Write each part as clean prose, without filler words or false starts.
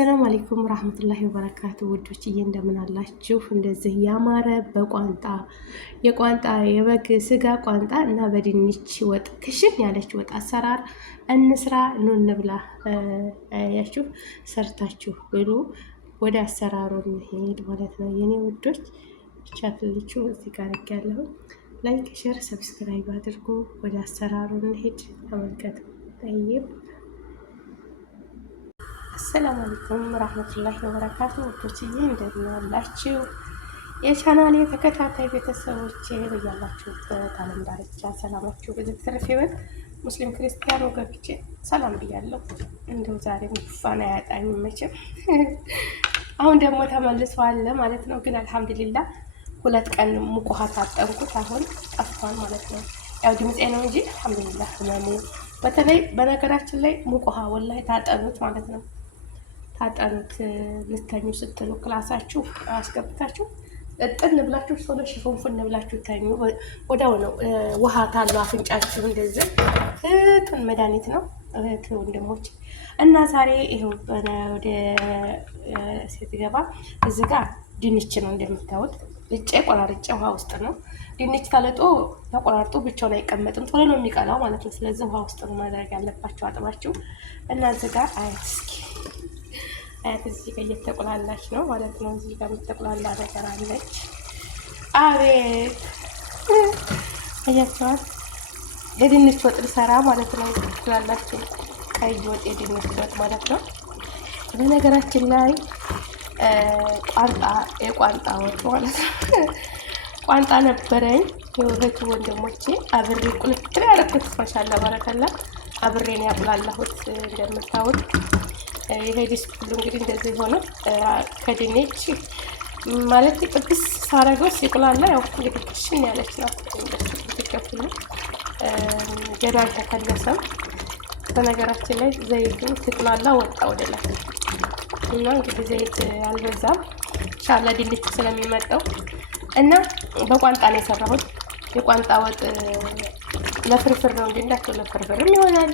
አሰላሙ አለይኩም ረህመቱላሂ ወበረካቱ። ውዶችዬ እንደምን አላችሁ? እንደዚህ ያማረ በቋንጣ የቋንጣ የበግ ስጋ ቋንጣ እና በድንች ወጥ ክሽን ያለች ወጥ አሰራር እንስራ ኑ እንብላ። ያችሁ ሰርታችሁ ብሉ። ወደ አሰራሩ እንሄድ ማለት ነው የኔ ውዶች። ቻትልቹ እዚህ ጋር ያለው ላይክ፣ ሼር፣ ሰብስክራይብ አድርጉ። ወደ አሰራሩ እንሄድ። ተመልከቱ። ጠይብ አሰላሙ አለይኩም ረህመቱላሂ ወበረካቱ። ውዶችዬ እንደምን አላችሁ? የቻናሌ ተከታታይ ቤተሰቦቼ በያላችሁበት ዓለም ዳርቻ ሰላማችሁ ብዙ ትርፍ ይበል። ሙስሊም ክርስቲያን ወገኖቼ ሰላም ብያለሁ። እንደው ዛሬም ጉፋን አያጣኝም መቼም። አሁን ደግሞ ተመልሷል ማለት ነው። ግን አልሐምዱሊላህ 2 ቀን ሙቅ ውሃ ታጠንኩት፣ አሁን ጠፍቷል ማለት ነው። ያው ድምፄ ነው እንጂ አልሐምዱሊላህ ህመሙ። በተለይ በነገራችን ላይ ሙቅ ውሃ ወላሂ ታጠኑት ማለት ነው። ታጠኑት ልተኙ ስትሉ ክላሳችሁ አስገብታችሁ እጥን ብላችሁ ሶሎ ሽፉንፉን ብላችሁ ተኙ። ወዲያው ነው ውሃ ታሉ አፍንጫችሁ እንደዚህ እጥን መድኃኒት ነው እህት ወንድሞች። እና ዛሬ ይሄው ወደ ሴት ገባ። እዚህ ጋር ድንች ነው እንደምታዩት፣ ልጬ ቆራርጬ ውሃ ውስጥ ነው። ድንች ተልጦ ተቆራርጦ ብቻውን አይቀመጥም፣ ቶሎ ነው የሚቀላው ማለት ነው። ስለዚህ ውሃ ውስጥ ነው ማድረግ ያለባችሁ አጥባችሁ። እና እዚህ ጋር አያት እስኪ አያት እዚህ ጋር እየተቆላላች ነው ማለት ነው። እዚህ ጋር የምትቆላላ ነገር አለች። አቤት አያችኋት። የድንች ወጥ ልሰራ ማለት ነው። ትላላችሁ ቀይ ወጥ የድንች ወጥ ማለት ነው። በነገራችን ላይ የቋንጣ ወጥ ማለት ነው። ቋንጣ ነበረኝ የወረቱ ወንድሞቼ አብሬ ቁልጥ ያደረኩት ማሻአላ ባረከላ አብሬን ያቁላላሁት እንደምታዩት። ይሄ ዲስኩ እንግዲህ እንደዚህ ሆነ ከድንች ማለት ጥብስ ሳረገው ሲቁላላ ያው እንግዲህ ክሽን ያለች ናት። ትከፍሉ ገና አልተከለሰም። በነገራችን ላይ ዘይቱ ሲቁላላ ወጣ ወደ ላይ እና እንግዲህ ዘይት አልበዛም ሻላ ድንች ስለሚመጣው እና በቋንጣ ነው የሰራሁት። የቋንጣ ወጥ ለፍርፍር ነው እንዲላችሁ፣ ለፍርፍርም ይሆናል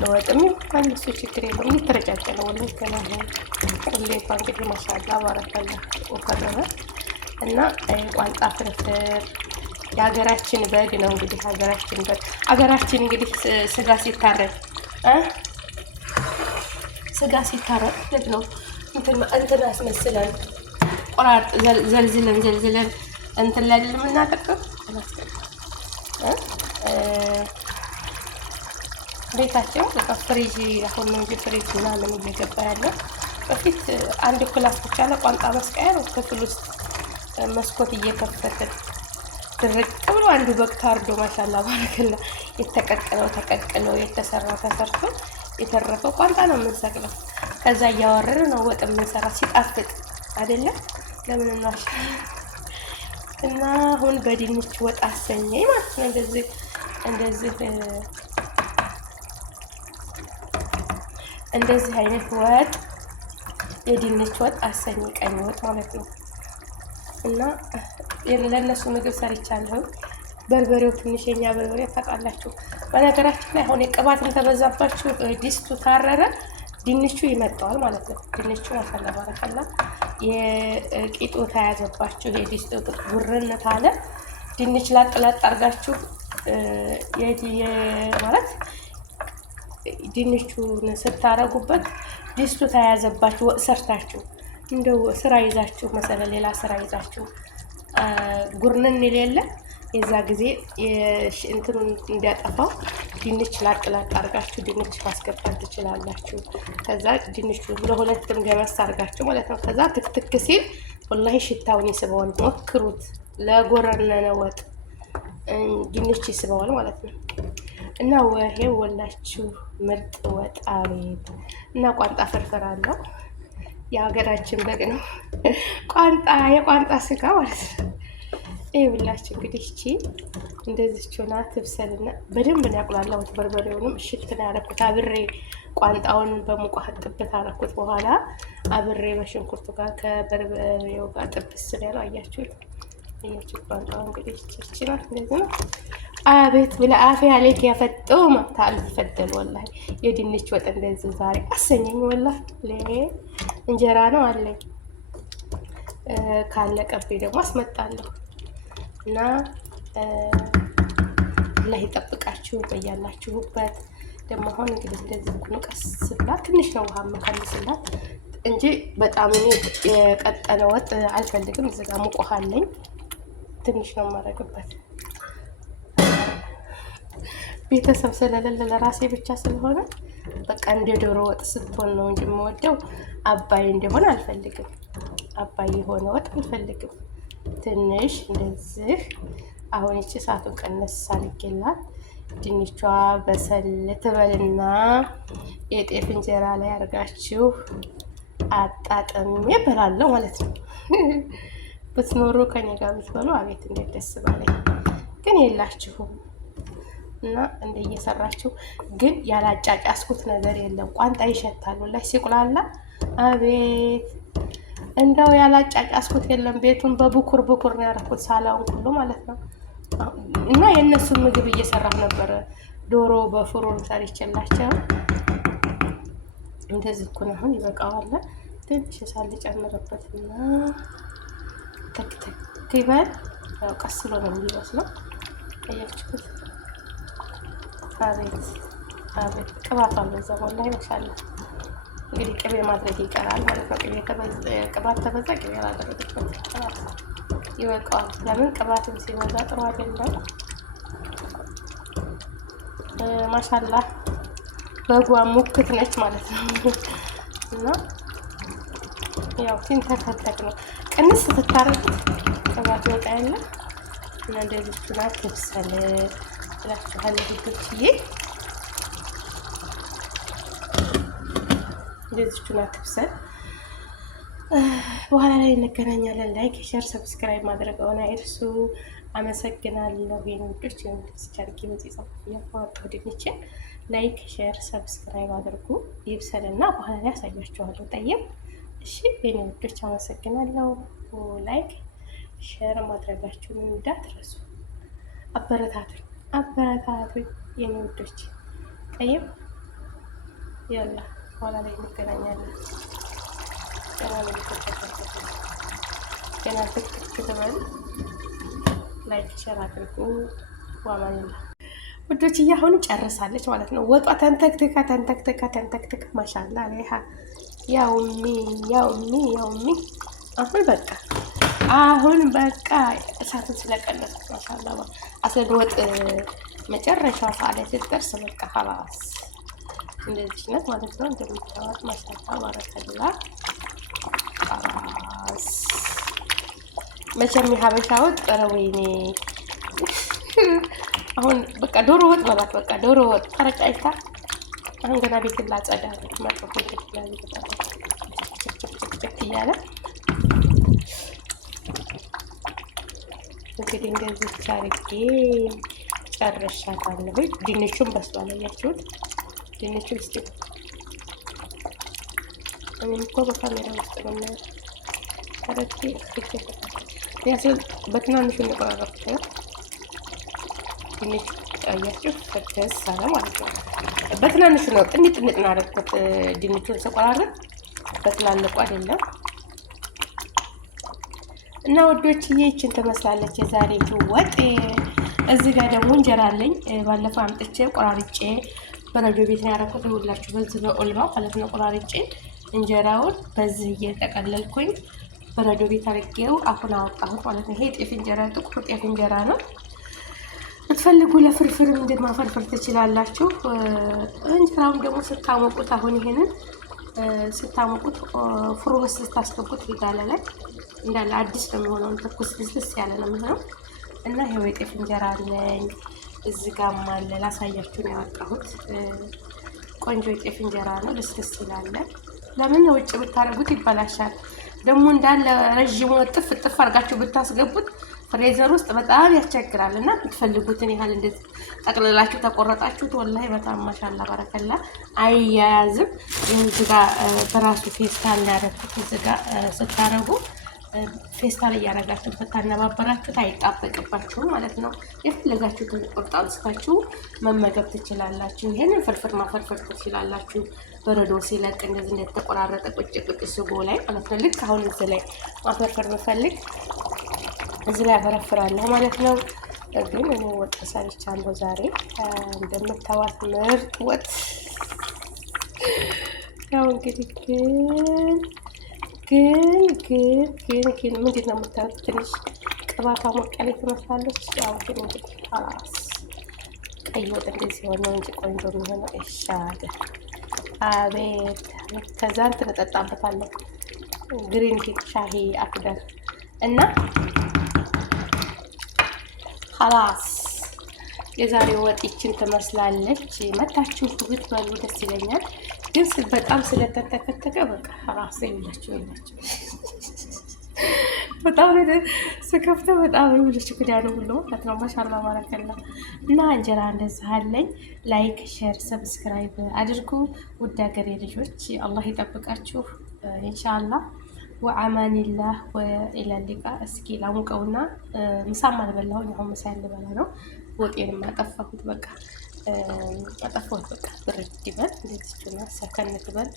ለወጥም ይሆናል። እሱ ችግር የለውም። ይተረጫጨ ነው ወላሂ ከናሁ ሁሌ እንግዲህ ማሻአላ ባረከላ ወፈረመ እና ቋንጣ ፍርፍር የሀገራችን በግ ነው እንግዲህ ሀገራችን በግ ሀገራችን እንግዲህ ስጋ ሲታረድ ስጋ ነው እንትን አስመስለን ቆራርጥ ዘልዝለን እንትን ላይ የምናጠቀም ቤታቸው በቃ ፍሪጅ አሁን ነው እንጂ ፍሪጅ ምናምን እየገባ ያለው። በፊት አንድ ክላስ ብቻ ለቋንጣ መስቀያ ነው ክፍል ውስጥ መስኮት እየከፈትን ድርቅ ብሎ አንዱ በግ ታርዶ ማሻአላ ባረከላ የተቀቀለው ተቀቅለው የተሰራው ተሰርቶ የተረፈው ቋንጣ ነው የምንሰቅለው። ከዛ እያወረድን ነው ወጥ የምንሰራ ሲጣፍጥ አይደለም ለምን እናሽ እና አሁን በድንች ወጥ አሰኘኝ ማለት ነው። እንደዚህ አይነት ወጥ የድንች ወጥ አሰኝ ቀኝ ወጥ ማለት ነው። እና ለነሱ ምግብ ሰርቻለሁ። በርበሬው ትንሽ የኛ በርበሬ ታውቃላችሁ። በነገራችን ላይ አሁን የቅባትን ተበዛባችሁ ዲስቱ ታረረ ድንቹ ይመጣዋል ማለት ነው። ድንቹ ማሻአላ ባረከላ የቂጡ ተያዘባችሁ የዲስቱ ጉርን ታለ ድንች ላጥላጥ አርጋችሁ ማለት ድንቹን ስታረጉበት ዲስቱ ተያዘባችሁ ወጥ ሰርታችሁ እንደው ስራ ይዛችሁ መሰለ ሌላ ስራ ይዛችሁ ጉርንን የሌለ የዛ ጊዜ እንትኑን እንዲያጠፋው ድንች ላጥላጥ አርጋችሁ ድንች ማስገባት ትችላላችሁ። ከዛ ድንቹ ለሁለትም ገመስ አርጋችሁ ማለት ነው። ከዛ ትክትክ ሲል ወላሂ ሽታውን ይስበዋል። ሞክሩት። ለጎረነነ ወጥ ድንች ይስበዋል ማለት ነው። እና ወሄ ወላችሁ ምርጥ ወጥ አቤት! እና ቋንጣ ፍርፍር አለው። የሀገራችን በግ ነው የቋንጣ ስጋ ማለት ነው። ይኸውላችሁ እንግዲህ እቺ እንደዚህ ቾና ትብሰልና በደንብ ነው ያቁላላሁት። በርበሬውንም እሽት ነው ያደረኩት። አብሬ ቋንጣውን በሙቅ ጥብት አደረኩት። በኋላ አብሬ በሽንኩርቱ ጋር ከበርበሬው ጋር ጥብስ ነው ያለው። አያችሁት? እያችሁ ቋንቋ እንግዲህ ችርችና እንደዚህ ነው። አቤት ብለ አፌ አለክ ያፈጠውማ ታል ተፈደል ወላሂ የድንች ወጥ እንደዚህ ዛሬ አሰኘኝ ወላሂ። እንጀራ ነው አለኝ ካለቀብኝ ደግሞ አስመጣለሁ። እና አላህ ይጠብቃችሁ በያላችሁበት። ደግሞ አሁን እንግዲህ እንደዚህ ኩኑ ቀስ ብላ ትንሽ ነው ውሃ መከልስላት እንጂ በጣም እኔ የቀጠነ ወጥ አልፈልግም። እዚህ ጋር ሙቅ ውሃ አለኝ ትንሽ ነው የማደርግበት። ቤተሰብ ስለሌለ ለራሴ ብቻ ስለሆነ በቃ እንደ ዶሮ ወጥ ስትሆን ነው እንጂ የምወደው አባይ እንደሆነ አልፈልግም። አባይ የሆነ ወጥ አልፈልግም። ትንሽ እንደዚህ አሁን እቺ እሳቱን ቀነስ አድርጌላት ድንቿ በሰል ትበልና የጤፍ እንጀራ ላይ አድርጋችሁ አጣጥሜ እበላለሁ ማለት ነው። ብትኖሩ ከኔ ጋር ብትበሉ አቤት እንዴት ደስ ባለኝ። ግን የላችሁም እና እንደ እየሰራችሁ ግን ያላጫጫስኩት ነገር የለም። ቋንጣ ይሸታል ወላሂ ሲቁላላ አቤት እንደው ያላጫጫስኩት የለም። ቤቱን በብኩር ነው ያደረኩት ሳላውን ሁሉ ማለት ነው። እና የእነሱን ምግብ እየሰራሁ ነበር። ዶሮ በፍሩን ሰርቼላቸው እንደዚህ እኮ ነው። አሁን ይበቃዋል። ትንሽ ሳል ጨምርበትና ተክተክ ይበል። ያው ቀስ ብሎ ነው የሚበስለው። አያችሁት? አቤት አቤት ቅባት አለው እዛ ወላሂ ይመስላል። እንግዲህ ቅቤ ማድረግ ይቀራል ማለት ነው። ቅባት ተበዛ ቅቤ አላደረግበት ይበቃዋል። ለምን ቅባትም ሲበዛ ጥሩ አይደለም። ማሻአላህ በጓ ሙክት ነች ማለት ነው። እና ያው ሲንተከተክ ነው ቅንስ ስትታረቅ ቅባት ይወጣ ያለ እና እንደዚህ ቹናት ትብሰል እላችኋለሁ ልጆችዬ። እንደዚህ ቹናት ትብሰል። በኋላ ላይ እንገናኛለን። ላይክ፣ ሼር፣ ሰብስክራይብ ማድረግዎን አይርሱ። አመሰግናለሁ የኔ ውዶች። የምትስቻርቂ በዚህ ጻፍ ያፋው ድንችን ላይክ፣ ሼር፣ ሰብስክራይብ አድርጉ። ይብሰልና በኋላ ላይ ያሳያችኋለሁ። ጠይብ እሺ የኔ ውዶች አመሰግናለሁ። ላይክ ሼር ማድረጋችሁን እንዳትረሱ። አበረታቱኝ የኔ ውዶች። ጠይብ ያላ በኋላ ላይ እንገናኛለን። ገና ትክትክ ትበል። ላይክ ሼር አድርጉ። ዋማኒላ ውዶች አሁን ጨርሳለች ማለት ነው። ወጧ ተንተክትካ ማሻአላ አለይሃ ያውሚ አሁን በቃ እሳቱን ስለቀነሰ ማሻአላ አሰድ ወጥ መጨረሻው ሰዓት ላይ ስትደርስ በቃ خلاص እንደዚህ ነው ማለት ነው። እንደምታዩት ማሻአላ ባረከላ خلاص መቼም የሀበሻ ወጥ ወይኔ አሁን በቃ ዶሮ ወጥ ማለት በቃ ዶሮ ወጥ ተረጫይታ አሁን ገና ቤት ላጸዳ መጥፎ ይችላል እያለ እንግዲህ እንደዚህ አድርጌ ጨርሻታለሁ። ድንቹን በስሏል። አያችሁት? ድንቹ እስቲ እኔም እኮ በካሜራ ውስጥ ነው ታረቂ ያሰል በትናንሹ እንቆራረጥኩት። ድንቹ አያችሁ ፈተስ አለ ማለት ነው። በትናንሹ ነው ጥንጥ እናደርኩት። ድንቹን ስቆራረጥ በትላልቁ አይደለም። እና ወዶችዬ ይችን ትመስላለች የዛሬቱ ወጥ። እዚህ ጋር ደግሞ እንጀራ አለኝ። ባለፈው አምጥቼ ቆራርጬ በረዶ ቤት ነው ያደረኩት። ሁላችሁ በዚህ በኦልባው ማለት ነው ቆራርጬ እንጀራውን በዚህ እየጠቀለልኩኝ በረዶ ቤት አድርጌው አሁን አወጣሁት ማለት ነው። ይሄ ጤፍ እንጀራ ጥቁር ጤፍ እንጀራ ነው። ብትፈልጉ ለፍርፍርም እንደማፈርፈር ትችላላችሁ። እንጀራውን ደግሞ ስታሞቁት አሁን ይሄንን ስታሞቁት ፍሩን ውስጥ ስታስገቡት ይጋለ ላይ እንዳለ አዲስ ነው የሚሆነው። ትኩስ ልስልስ ያለ ነው የሚሆነው። እና ይሄው የጤፍ እንጀራ አለኝ እዚህ ጋር አለ። ላሳያችሁ ነው ያወጣሁት። ቆንጆ የጤፍ እንጀራ ነው። ልስልስ ይላል። ለምን ውጭ ብታረጉት ይበላሻል። ደግሞ እንዳለ ረጅም ጥፍ ጥፍ አድርጋችሁ ብታስገቡት ፍሬዘር ውስጥ በጣም ያስቸግራል። እና ብትፈልጉትን ያህል እንደዚህ ጠቅልላችሁ ተቆረጣችሁት ወላሂ በጣም ማሻአላ ባረከላ አያያዝም። እዚህ ጋር በራሱ ፌስታል ያደረኩት እዚህ ጋር ስታረጉ ፌስታል እያደረጋችሁ ብታነባበራችሁት አይጣበቅባችሁም ማለት ነው። የፈለጋችሁትን ቁርጥ አንስታችሁ መመገብ ትችላላችሁ። ይሄንን ፍርፍር ማፈርፈር ትችላላችሁ። በረዶ ሲለቅ እንደዚህ እንደተቆራረጠ ቁጭ ቁጭ ስጎ ላይ ማለት ነው። ልክ አሁን እዚህ ላይ ማፈርፈር ብፈልግ እዚህ ላይ አፈረፍራለሁ ማለት ነው። ግን እኔ ወጥ ሰርቻለሁ ዛሬ እንደምታዋት ምርጥ ወጥ። ያው እንግዲህ ግን ምንድን ነው የምታዩት? ትንሽ ቅባቷ ሞቅ ያለ ትመስላለች። ያው ግን እንግዲህ ቀይ ወጥ እንደዚህ የሆነው እንጂ ቆንጆ የሚሆነው ይሻላል። አቤት! ከዛን ትንጠጣበታለሁ ግሪን ቲ ሻሂ አክደር እና ኸላስ የዛሬው ወጥ ይችን ትመስላለች። መታችሁ ብትበሉ ደስ ይለኛል። ግን በጣም ስለተተከተከ በቃ ራሴ ይላችሁ በጣም ስከፍተው በጣም ይብልሽ ክዳኑ ሁሉ ማለት ነው። ማሻአላ ባረከላ እና እንጀራ እንደዚህ አለኝ። ላይክ፣ ሼር፣ ሰብስክራይብ አድርጉ። ውድ ሀገሬ ልጆች አላህ ይጠብቃችሁ ኢንሻአላህ። ወአማኒላህ ወኢላ ሊቃ። እስኪ ላሙቀውና ምሳም አልበላሁኝ። አሁን ምሳ ልበላ ነው። ወጤንም አጠፋሁት በቃ አጠፋሁት በቃ ብርድ ይበል እንደዚህና ሰከን ትበል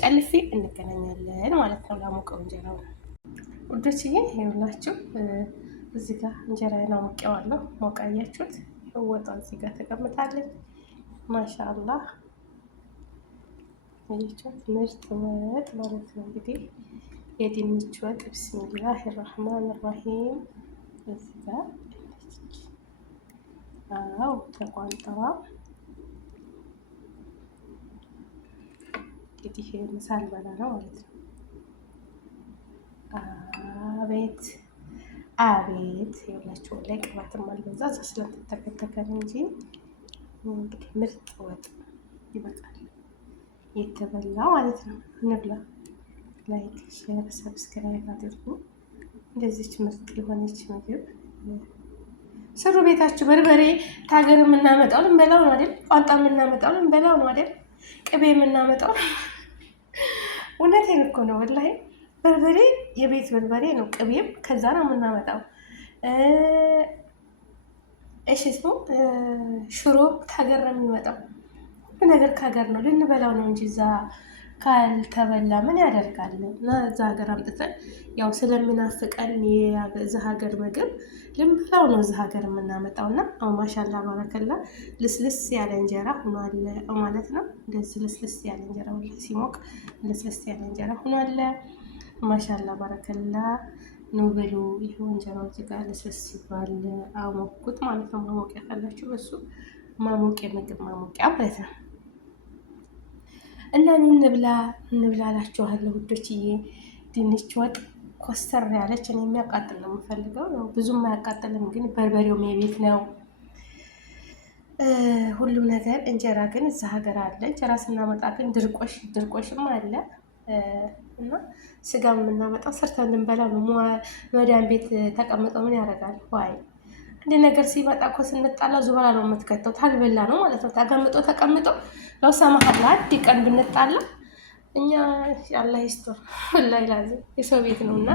ጨልፌ እንገናኛለን ማለት ነው። ላሙቀው እንጀራው ውዶችዬ ይኸውላችሁ እዚህ ጋር እንጀራዬን አሙቄዋለሁ። ሞቃያችሁት ወጣ እዚህ ጋር ተቀምጣለች። ማሻአላህ ይህችት ምርጥ ወጥ ማለት ነው። እንግዲህ የድንች ወጥ ቢስሚላህ ራህማን ራሂም እዚህ ጋር ተቋንጠዋ እንግዲህ ምሳ ልበላ ነው ማለት ነው። አቤት አቤት ይኸውላችሁ ላይ ቅባትም አልበዛ ስለተተከተከ ነው እንጂ እንግዲህ ምርጥ ወጥ ይበቃል። የተበላ ማለት ነው። እንብላ። ላይክ፣ ሼር፣ ሰብስክራይብ አድርጉ። እንደዚች ምርጥ የሆነች ምግብ ስሩ ቤታችሁ። በርበሬ ታገር የምናመጣው ልንበላው ነው አይደል? ቋንጣ የምናመጣው ልንበላው ነው አይደል? ቅቤ የምናመጣው እውነቴን እኮ ነው ወላሂ። በርበሬ የቤት በርበሬ ነው። ቅቤም ከዛ ነው የምናመጣው። እሺ ስሙ ሽሮ ከሀገር ነው የሚመጣው። ሁሉ ነገር ከሀገር ነው። ልንበላው ነው እንጂ እዛ ካልተበላ ምን ያደርጋል? እና እዛ ሀገር አምጥተን ያው ስለምናፍቀን የዛ ሀገር ምግብ ልንበላው ነው እዛ ሀገር የምናመጣው። እና ማሻላ ባረከላ ልስልስ ያለ እንጀራ ሆኗል ማለት ነው። እንደዚህ ልስልስ ያለ እንጀራ ሲሞቅ ልስልስ ያለ እንጀራ ሆኗል። ማሻላ ባረከላ ነው ብሉ። ይሄው እንጀራው እዚህ ጋር ልስልስ ሲባል አሞቁት ማለት ነው። ማሞቂያ ካላችሁ በሱ ማሞቂያ ምግብ ማሞቂያ ማለት ነው። እና እንብላ እላችኋለሁ ውዶችዬ። ድንች ወጥ ኮስተር ያለች እኔ የሚያቃጥል ነው የምፈልገው። ያው ብዙም አያቃጥልም፣ ግን በርበሬውም የቤት ነው ሁሉም ነገር። እንጀራ ግን እዛ ሀገር አለ። እንጀራ ስናመጣ ግን ድርቆሽም አለ እና ስጋ የምናመጣው ሰርተን እንበላ ነው። መዳን ቤት ተቀምጠው ምን ያደርጋል? ዋይ አንድ ነገር ሲመጣ እኮ ስንጣላ ዙበላ ነው የምትከተው። ታልበላ ነው ማለት ነው። ተቀምጦ ለው ሰማሃል አንድ ቀን ብንጣላ እኛ አላህ ይስጥር ወላሂ ላዚም የሰው ቤት ነው። እና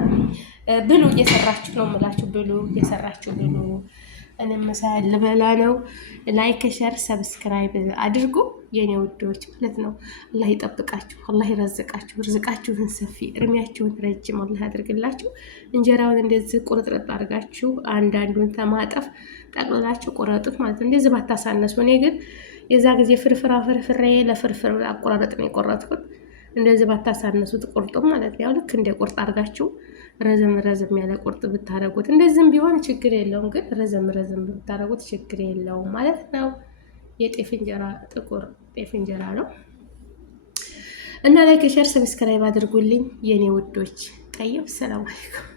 ብሉ እየሰራችሁ ነው የምላችሁ። ብሉ እየሰራችሁ ብሉ። እኔም ምሳ ልበላ ነው። ላይክ፣ ሸር፣ ሰብስክራይብ አድርጉ የኔ ውዶች ማለት ነው። አላህ ይጠብቃችሁ፣ አላህ ይረዝቃችሁ፣ ርዝቃችሁን ሰፊ እድሜያችሁን ረጅም አላህ ያድርግላችሁ። እንጀራውን እንደዚህ ቁርጥርጥ አድርጋችሁ አንዳንዱን ተማጠፍ ጠቅልላችሁ ቁረጡት ማለት ነው። እንደዚህ ባታሳነሱ። እኔ ግን የዛ ጊዜ ፍርፍር አፍርፍሬ ለፍርፍር አቆራረጥ ነው የቆረጥኩት። እንደዚህ ባታሳነሱት ቁርጡም ማለት ነው። ያው ልክ እንደ ቁርጥ አድርጋችሁ ረዘም ያለ ቁርጥ ብታረጉት እንደዚህም ቢሆን ችግር የለውም። ግን ረዘም ብታረጉት ችግር የለውም ማለት ነው። የጤፍ እንጀራ ጥቁር ጤፍ እንጀራ ነው እና ላይክ፣ ሸር፣ ሰብስክራይብ አድርጉልኝ የኔ ውዶች። ጠይብ ሰላም አለይኩም።